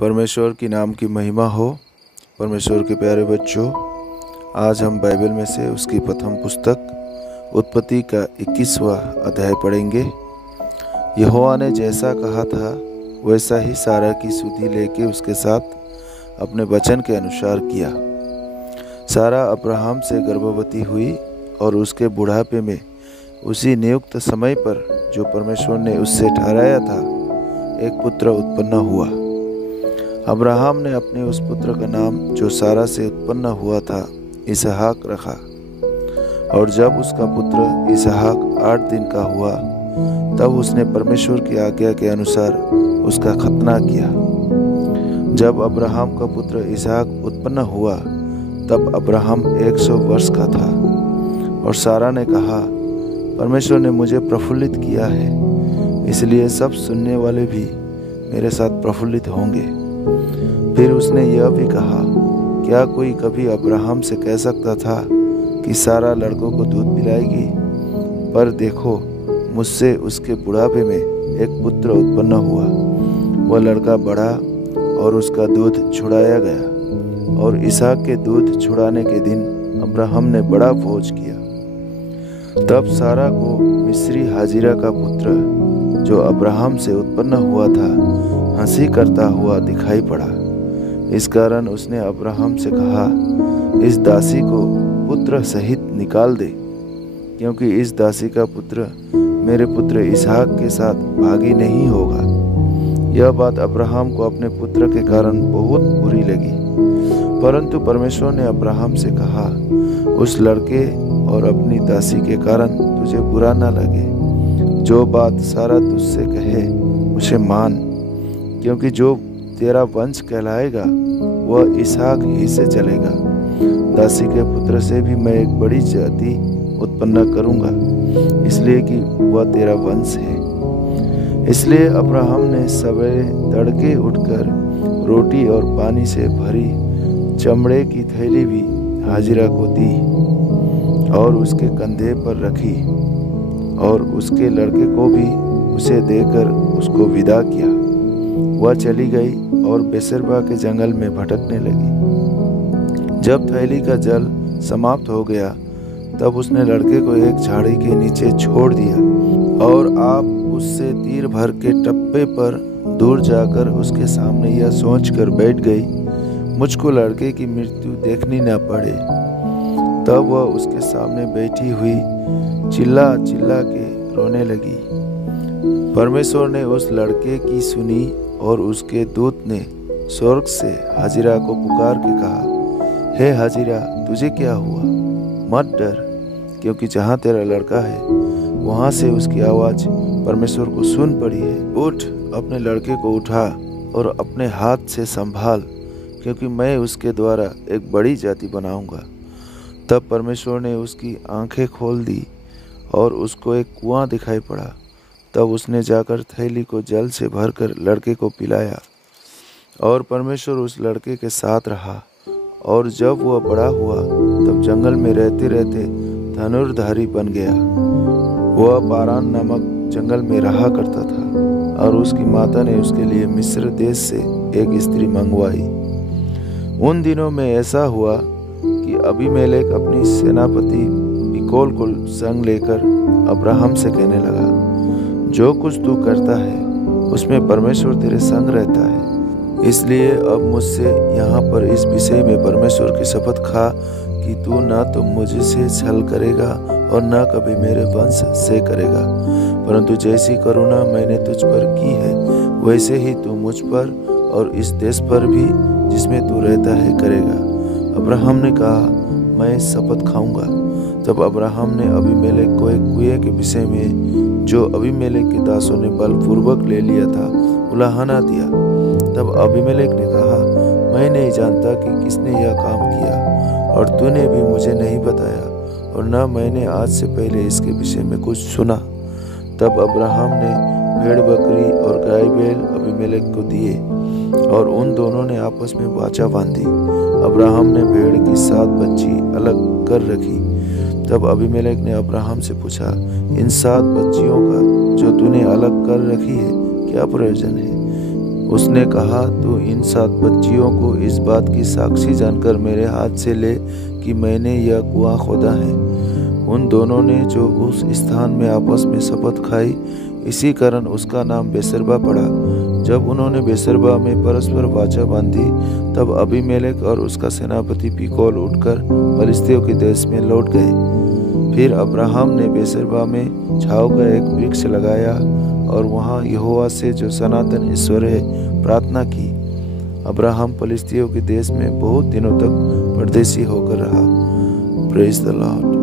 परमेश्वर की नाम की महिमा हो। परमेश्वर के प्यारे बच्चों, आज हम बाइबल में से उसकी प्रथम पुस्तक उत्पत्ति का 21वां अध्याय पढ़ेंगे। यहोवा ने जैसा कहा था वैसा ही सारा की सुधि लेके उसके साथ अपने वचन के अनुसार किया। सारा अब्राहम से गर्भवती हुई और उसके बुढ़ापे में उसी नियुक्त समय पर जो परमेश्वर ने उससे ठहराया था एक पुत्र उत्पन्न हुआ। अब्राहम ने अपने उस पुत्र का नाम जो सारा से उत्पन्न हुआ था इसहाक रखा। और जब उसका पुत्र इसहाक 8 दिन का हुआ तब उसने परमेश्वर की आज्ञा के अनुसार उसका खतना किया। जब अब्राहम का पुत्र इसहाक उत्पन्न हुआ तब अब्राहम 100 वर्ष का था। और सारा ने कहा, परमेश्वर ने मुझे प्रफुल्लित किया है, इसलिए सब सुनने वाले भी मेरे साथ प्रफुल्लित होंगे। फिर उसने यह भी कहा, क्या कोई कभी अब्राहम से कह सकता था कि सारा लड़कों को दूध पिलाएगी? पर देखो, मुझसे उसके बुढ़ापे में एक पुत्र उत्पन्न हुआ। वह लड़का बढ़ा और उसका दूध छुड़ाया गया। और इसहाक के दूध छुड़ाने के दिन अब्राहम ने बड़ा भोज किया। तब सारा को मिस्री हाजिरा का पुत्र जो अब्राहम से उत्पन्न हुआ था हंसी करता हुआ दिखाई पड़ा। इस कारण उसने अब्राहम से कहा, इस दासी को पुत्र सहित निकाल दे, क्योंकि इस दासी का पुत्र मेरे पुत्र इसहाक के साथ भागी नहीं होगा। यह बात अब्राहम को अपने पुत्र के कारण बहुत बुरी लगी। परंतु परमेश्वर ने अब्राहम से कहा, उस लड़के और अपनी दासी के कारण तुझे बुरा न लगे। जो बात सारा तुझसे कहे उसे मान, क्योंकि जो तेरा वंश कहलाएगा वह इसहाक ही से चलेगा। दासी के पुत्र से भी मैं एक बड़ी जाति उत्पन्न करूंगा, इसलिए कि वह तेरा वंश है। इसलिए अब्राहम ने सवेरे तड़के उठकर रोटी और पानी से भरी चमड़े की थैली भी हाजिरा को दी और उसके कंधे पर रखी, और उसके लड़के को भी उसे देकर उसको विदा किया। वह चली गई और बेसरबा के जंगल में भटकने लगी। जब थैली का जल समाप्त हो गया तब उसने लड़के को एक झाड़ी के नीचे छोड़ दिया और आप उससे तीर भर के टप्पे पर दूर जाकर उसके सामने यह सोचकर बैठ गई, मुझको लड़के की मृत्यु देखनी न पड़े। तब वह उसके सामने बैठी हुई चिल्ला चिल्ला के रोने लगी। परमेश्वर ने उस लड़के की सुनी और उसके दूत ने स्वर्ग से हाजिरा को पुकार के कहा, हे हाजिरा, तुझे क्या हुआ? मत डर, क्योंकि जहाँ तेरा लड़का है वहाँ से उसकी आवाज़ परमेश्वर को सुन पड़ी है। उठ, अपने लड़के को उठा और अपने हाथ से संभाल, क्योंकि मैं उसके द्वारा एक बड़ी जाति बनाऊंगा। तब परमेश्वर ने उसकी आंखें खोल दी और उसको एक कुआं दिखाई पड़ा। तब उसने जाकर थैली को जल से भरकर लड़के को पिलाया। और परमेश्वर उस लड़के के साथ रहा। और जब वह बड़ा हुआ तब जंगल में रहते रहते धनुर्धारी बन गया। वह पारान नामक जंगल में रहा करता था। और उसकी माता ने उसके लिए मिस्र देश से एक स्त्री मंगवाई। उन दिनों में ऐसा हुआ कि अबीमेलेक अपनी सेनापति पिकोल को संग लेकर अब्राहम से कहने लगा, जो कुछ तू करता है उसमें परमेश्वर तेरे संग रहता है। इसलिए अब मुझसे यहाँ पर इस विषय में परमेश्वर की शपथ खा कि तू न तो मुझसे छल करेगा और न कभी मेरे वंश से करेगा, परंतु जैसी करुणा मैंने तुझ पर की है वैसे ही तू मुझ पर और इस देश पर भी जिसमें तू रहता है करेगा। अब्राहम ने कहा, मैं शपथ खाऊंगा। तब अब्राहम ने अबीमेलेक को एक कुएं के विषय में जो अबीमेलेक के दासों ने बलपूर्वक ले लिया था उलाहना दिया। तब अबीमेलेक ने कहा, मैं नहीं जानता कि किसने यह काम किया, और तूने भी मुझे नहीं बताया, और न मैंने आज से पहले इसके विषय में कुछ सुना। तब अब्राहम ने भेड़ बकरी और गाय बैल अबीमेलेक को दिए, और उन दोनों ने आपस में वाचा बांधी। अब्राहम ने भेड़ की 7 बच्ची अलग कर रखी। तब अबीमेलेक ने अब्राहम से पूछा, इन 7 बच्चियों का जो तूने अलग कर रखी है क्या प्रयोजन है? उसने कहा, तू इन 7 बच्चियों को इस बात की साक्षी जानकर मेरे हाथ से ले कि मैंने यह कुआं खोदा है। उन दोनों ने जो उस स्थान में आपस में शपथ खाई, इसी कारण उसका नाम बेसरबा पड़ा। जब उन्होंने बेसरबा में परस्पर वाचा बांधी, तब अबीमेलेक और उसका सेनापति पीकोल उठकर फलिस्तियों के देश में लौट गए। फिर अब्राहम ने बेसरबा में छाव का एक वृक्ष लगाया और वहाँ यहोवा से, जो सनातन ईश्वर है, प्रार्थना की। अब्राहम फलिस्तियों के देश में बहुत दिनों तक परदेशी होकर रहा। Praise the Lord.